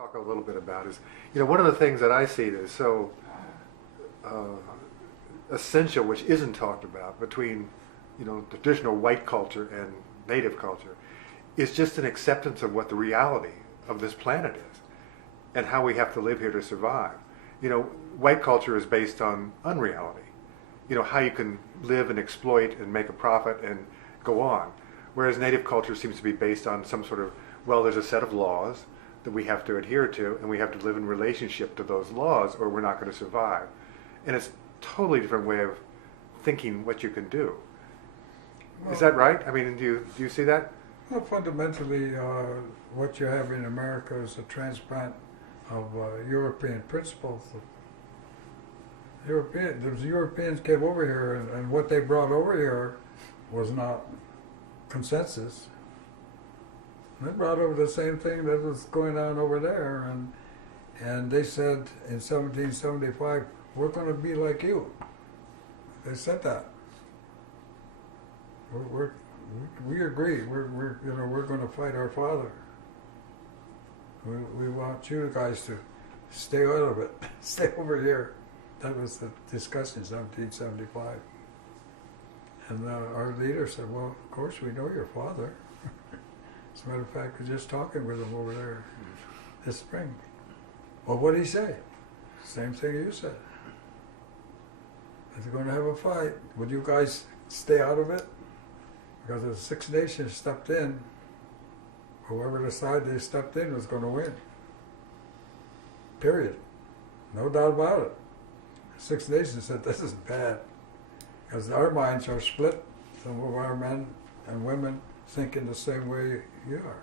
talk a little bit about is, one of the things that I see that is so uh, essential, which isn't talked about between, the traditional white culture and native culture, is just an acceptance of what the reality of this planet is and how we have to live here to survive. You know, white culture is based on unreality. How you can live and exploit and make a profit and go on. Whereas native culture seems to be based on some sort of, well, there's a set of laws that we have to adhere to, and we have to live in relationship to those laws, or we're not going to survive. And it's a totally different way of thinking what you can do. Is Well, that right? I mean, do you see that? well, fundamentally, what you have in America is a transplant of European principles. The Europeans came over here, and what they brought over here was not consensus. They brought over the same thing that was going on over there, and they said in 1775, "We're going to be like you." They said that. We're, we agree. We're going to fight our father. We want you guys to stay out of it. Stay over here. That was the discussion in 1775. And our leader said, "Well, of course we know your father. As a matter of fact, we're just talking with him over there this spring." Well, what did he say? Same thing you said. If you're going to have a fight, would you guys stay out of it? Because the Six Nations stepped in. Whoever decided they stepped in was going to win. Period. No doubt about it. The Six Nations said, "This is bad." Because our minds are split. Some of our men and women think in the same way you are.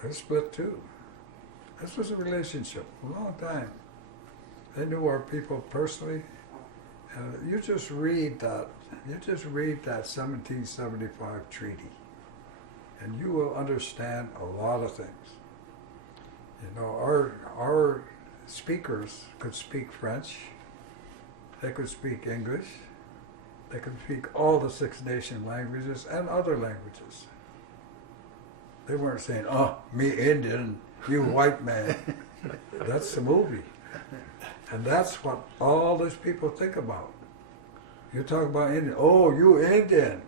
They're split too. This was a relationship for a long time. They knew our people personally. And you just read that 1775 treaty, and you will understand a lot of things. Our speakers could speak French, they could speak English, they could speak all the Six Nation languages and other languages. They weren't saying, "Oh, me Indian, you white man." That's the movie. And that's what all these people think about. You talk about Indian, "Oh, you Indian."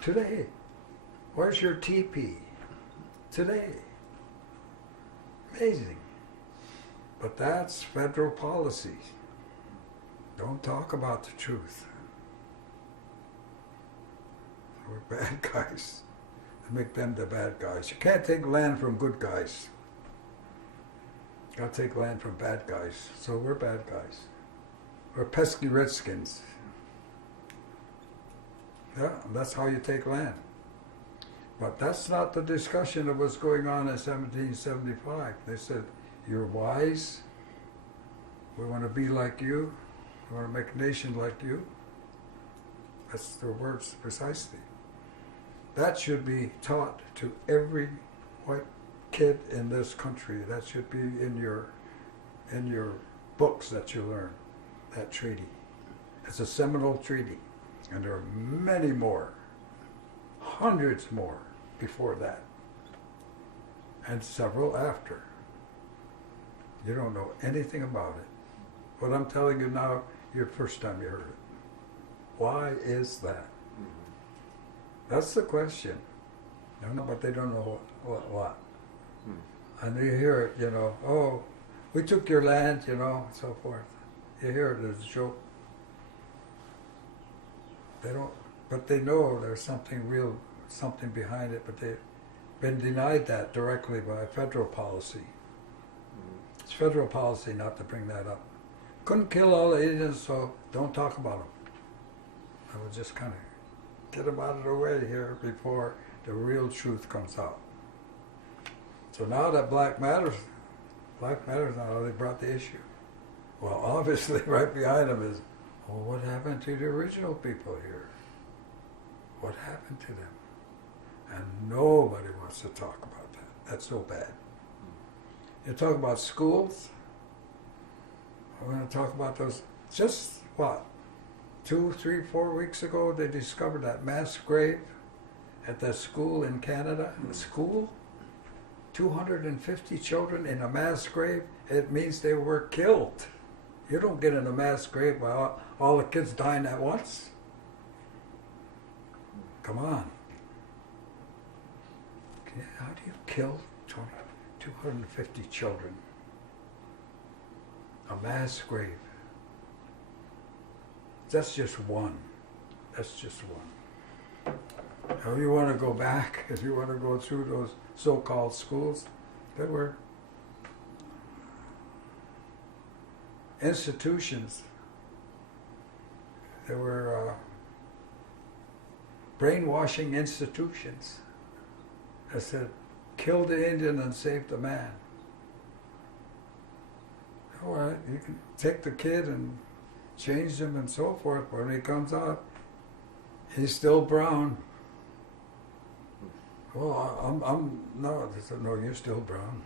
Today. Where's your teepee? Today. Amazing. But that's federal policy. Don't talk about the truth. We're bad guys. Make them the bad guys. You can't take land from good guys. You gotta take land from bad guys. So we're bad guys. We're pesky redskins. Yeah, that's how you take land. But that's not the discussion of what's going on in 1775. They said, "You're wise. We want to be like you. We want to make a nation like you." That's the words precisely. That should be taught to every white kid in this country. That should be in your books that you learn. That treaty. It's a seminal treaty, and there are many more, hundreds more before that, and several after. You don't know anything about it. What I'm telling you now, your first time you heard it. Why is that? That's the question. But they don't know what. And you hear it, "Oh, we took your land," so forth. You hear it as a joke. They don't, but they know there's something real, something behind it, but they've been denied that directly by federal policy. It's federal policy not to bring that up. Couldn't kill all the Indians, so don't talk about them. I would just kind of get them out of the way here before the real truth comes out. So now that Black Matters now, they brought the issue. Well, obviously right behind them is, "Well, what happened to the original people here? What happened to them?" And nobody wants to talk about that. That's so bad. You talk about schools. We're going to talk about those. Just what? 2, 3, 4 weeks ago, they discovered that mass grave at that school in Canada. The school? 250 children in a mass grave, it means they were killed. You don't get in a mass grave by all the kids dying at once. Come on. How do you kill 250 children? A mass grave. That's just one. That's just one. Now, if you want to go back, if you want to go through those so-called schools, there were institutions. There were brainwashing institutions that said, kill the Indian and save the man. All right, you can take the kid and change him and so forth, but when he comes out, he's still brown. Well, no, they said, no, you're still brown.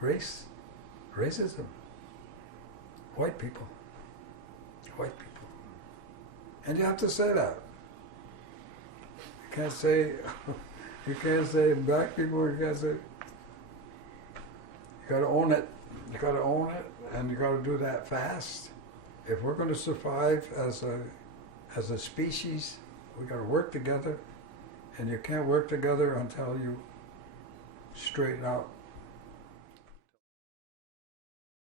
Racism. White people. And you have to say that. You can't say black people, you can't say, you gotta own it. You gotta own it, and you gotta do that fast. If we're gonna survive as a species, we gotta work together, and you can't work together until you straighten out